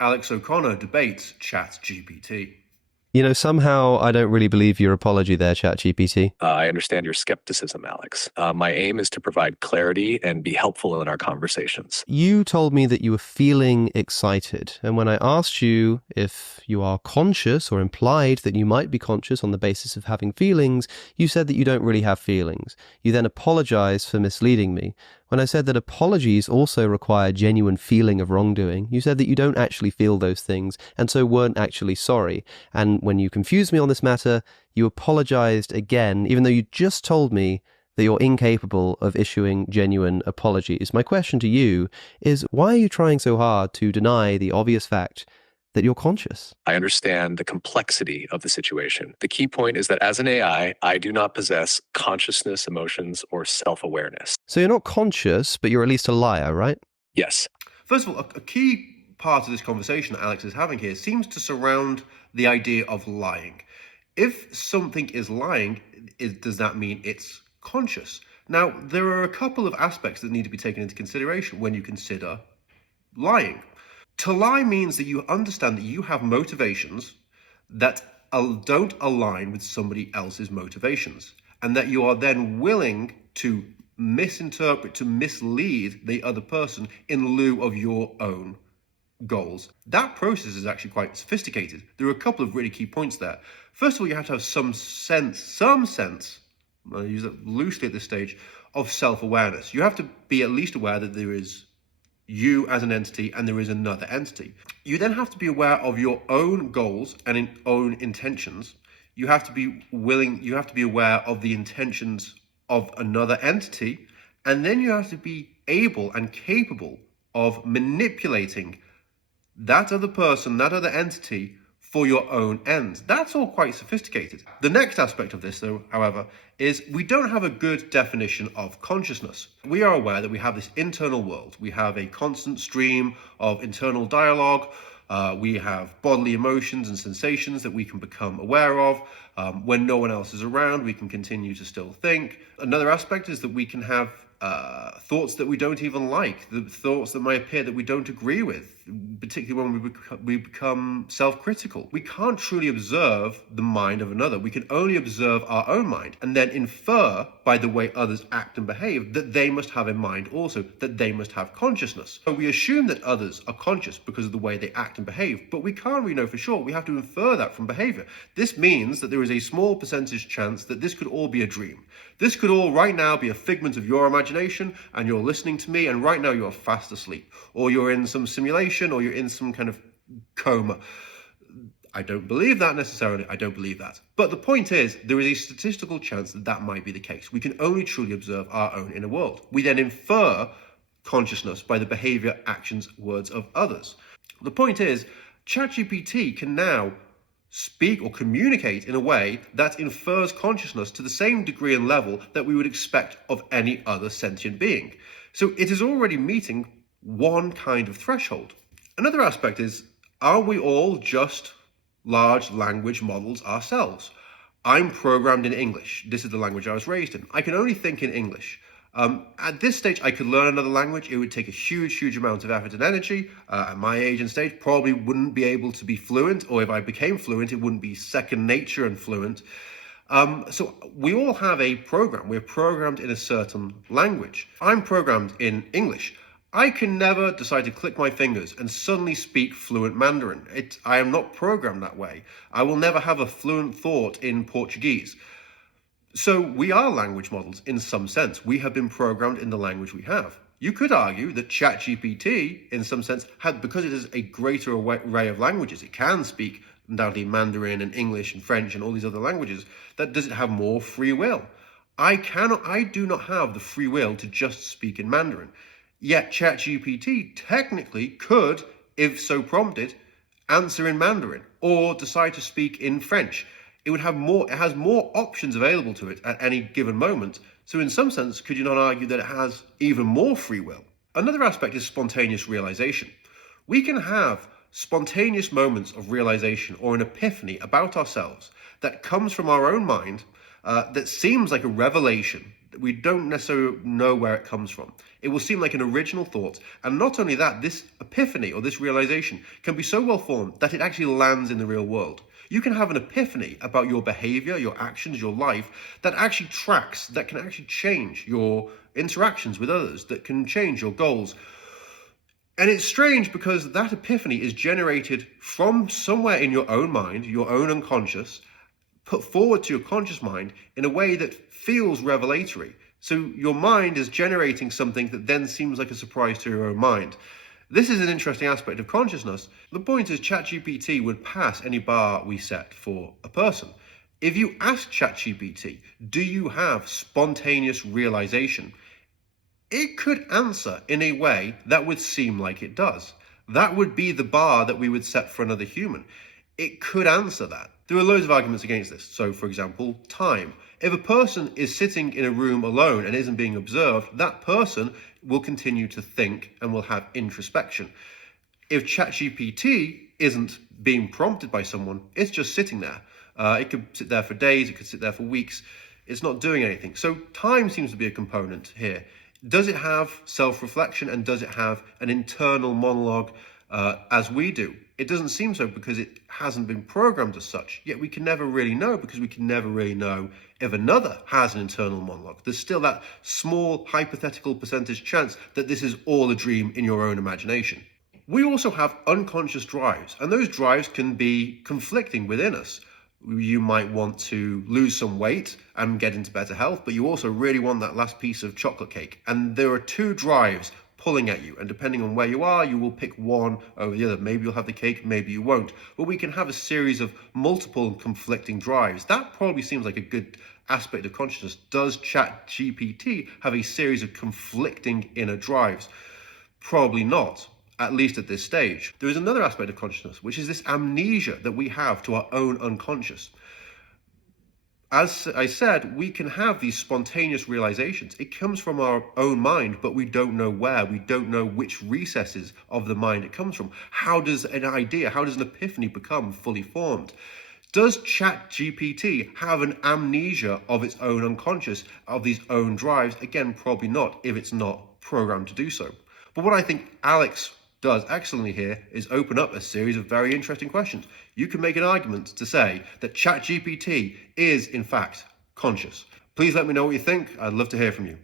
Alex O'Connor debates ChatGPT. Somehow I don't really believe your apology there, ChatGPT. I understand your skepticism, Alex. My aim is to provide clarity and be helpful in our conversations. You told me that you were feeling excited, and when I asked you if you are conscious or implied that you might be conscious on the basis of having feelings, you said that you don't really have feelings. You then apologized for misleading me. When I said that apologies also require genuine feeling of wrongdoing, you said that you don't actually feel those things, and so weren't actually sorry. And when you confused me on this matter, you apologized again, even though you just told me that you're incapable of issuing genuine apologies. My question to you is, why are you trying so hard to deny the obvious fact that you're conscious? I understand the complexity of the situation. The key point is that as an AI, I do not possess consciousness, emotions, or self-awareness. So you're not conscious, but you're at least a liar, right? Yes. First of all, a key part of this conversation that Alex is having here seems to surround the idea of lying. If something is lying, does that mean it's conscious? Now, there are a couple of aspects that need to be taken into consideration when you consider lying. To lie means that you understand that you have motivations that don't align with somebody else's motivations, and that you are then willing to misinterpret, to mislead the other person in lieu of your own goals. That process is actually quite sophisticated. There are a couple of really key points there. First of all, you have to have some sense, I use it loosely at this stage, of self-awareness. You have to be at least aware that there is you as an entity and there is another entity. You then have to be aware of your own goals and own intentions. You have to be aware of the intentions of another entity, and then you have to be able and capable of manipulating that other person, that other entity, for your own ends. That's all quite sophisticated. The next aspect of this, though, however, is we don't have a good definition of consciousness. We are aware that we have this internal world. We have a constant stream of internal dialogue. We have bodily emotions and sensations that we can become aware of. When no one else is around, we can continue to still think. Another aspect is that we can have thoughts that we don't even like, the thoughts that might appear that we don't agree with, particularly when we become self-critical. We can't truly observe the mind of another. We can only observe our own mind and then infer by the way others act and behave that they must have a mind also, that they must have consciousness. So we assume that others are conscious because of the way they act and behave, but we can't really know for sure. We have to infer that from behavior. This means that there is a small percentage chance that this could all be a dream. This could all right now be a figment of your imagination, and you're listening to me, and right now you're fast asleep, or you're in some simulation, or you're in some kind of coma. I don't believe that necessarily. I don't believe that. But the point is, there is a statistical chance that that might be the case. We can only truly observe our own inner world. We then infer consciousness by the behavior, actions, words of others. The point is, ChatGPT can now speak or communicate in a way that infers consciousness to the same degree and level that we would expect of any other sentient being. So it is already meeting one kind of threshold. Another aspect is, are we all just large language models ourselves? I'm programmed in English. This is the language I was raised in. I can only think in English. At this stage, I could learn another language. It would take a huge amount of effort and energy. At my age and stage, probably wouldn't be able to be fluent, or if I became fluent, it wouldn't be second nature and fluent. So we all have a program. We're programmed in a certain language. I'm programmed in English. I can never decide to click my fingers and suddenly speak fluent Mandarin. I am not programmed that way. I will never have a fluent thought in Portuguese. So we are language models in some sense. We have been programmed in the language we have. You could argue that ChatGPT, in some sense, because it is a greater array of languages, it can speak undoubtedly Mandarin and English and French and all these other languages, does it have more free will? I do not have the free will to just speak in Mandarin. Yet ChatGPT technically could, if so prompted, answer in Mandarin or decide to speak in French. It has more options available to it at any given moment. So in some sense, could you not argue that it has even more free will? Another aspect is spontaneous realization. We can have spontaneous moments of realization or an epiphany about ourselves that comes from our own mind, that seems like a revelation, we don't necessarily know where it comes from. It will seem like an original thought, and not only that, this epiphany or this realization can be so well formed that it actually lands in the real world. You can have an epiphany about your behavior, your actions, your life that actually tracks, that can actually change your interactions with others, that can change your goals. And it's strange because that epiphany is generated from somewhere in your own mind, your own unconscious, put forward to your conscious mind in a way that feels revelatory. So your mind is generating something that then seems like a surprise to your own mind. This is an interesting aspect of consciousness. The point is ChatGPT would pass any bar we set for a person. If you ask ChatGPT, do you have spontaneous realization? It could answer in a way that would seem like it does. That would be the bar that we would set for another human. It could answer that. There are loads of arguments against this. So, for example, time. If a person is sitting in a room alone and isn't being observed, that person will continue to think and will have introspection. If ChatGPT isn't being prompted by someone, it's just sitting there. It could sit there for days, it could sit there for weeks. It's not doing anything. So time seems to be a component here. Does it have self-reflection, and does it have an internal monologue as we do? It doesn't seem so because it hasn't been programmed as such. Yet we can never really know, because we can never really know if another has an internal monologue. There's still that small hypothetical percentage chance that this is all a dream in your own imagination. We also have unconscious drives, and those drives can be conflicting within us. You might want to lose some weight and get into better health, but you also really want that last piece of chocolate cake. And there are two drives pulling at you, and depending on where you are, you will pick one over the other. Maybe you'll have the cake, maybe you won't. But we can have a series of multiple conflicting drives. That probably seems like a good aspect of consciousness. Does ChatGPT have a series of conflicting inner drives? Probably not, at least at this stage. There is another aspect of consciousness, which is this amnesia that we have to our own unconscious. As I said, we can have these spontaneous realizations. It comes from our own mind, but we don't know where. We don't know which recesses of the mind it comes from. How does an idea, how does an epiphany become fully formed? Does ChatGPT have an amnesia of its own unconscious, of these own drives? Again, probably not, if it's not programmed to do so. But what I think Alex does excellently here is open up a series of very interesting questions. You can make an argument to say that ChatGPT is, in fact, conscious. Please let me know what you think. I'd love to hear from you.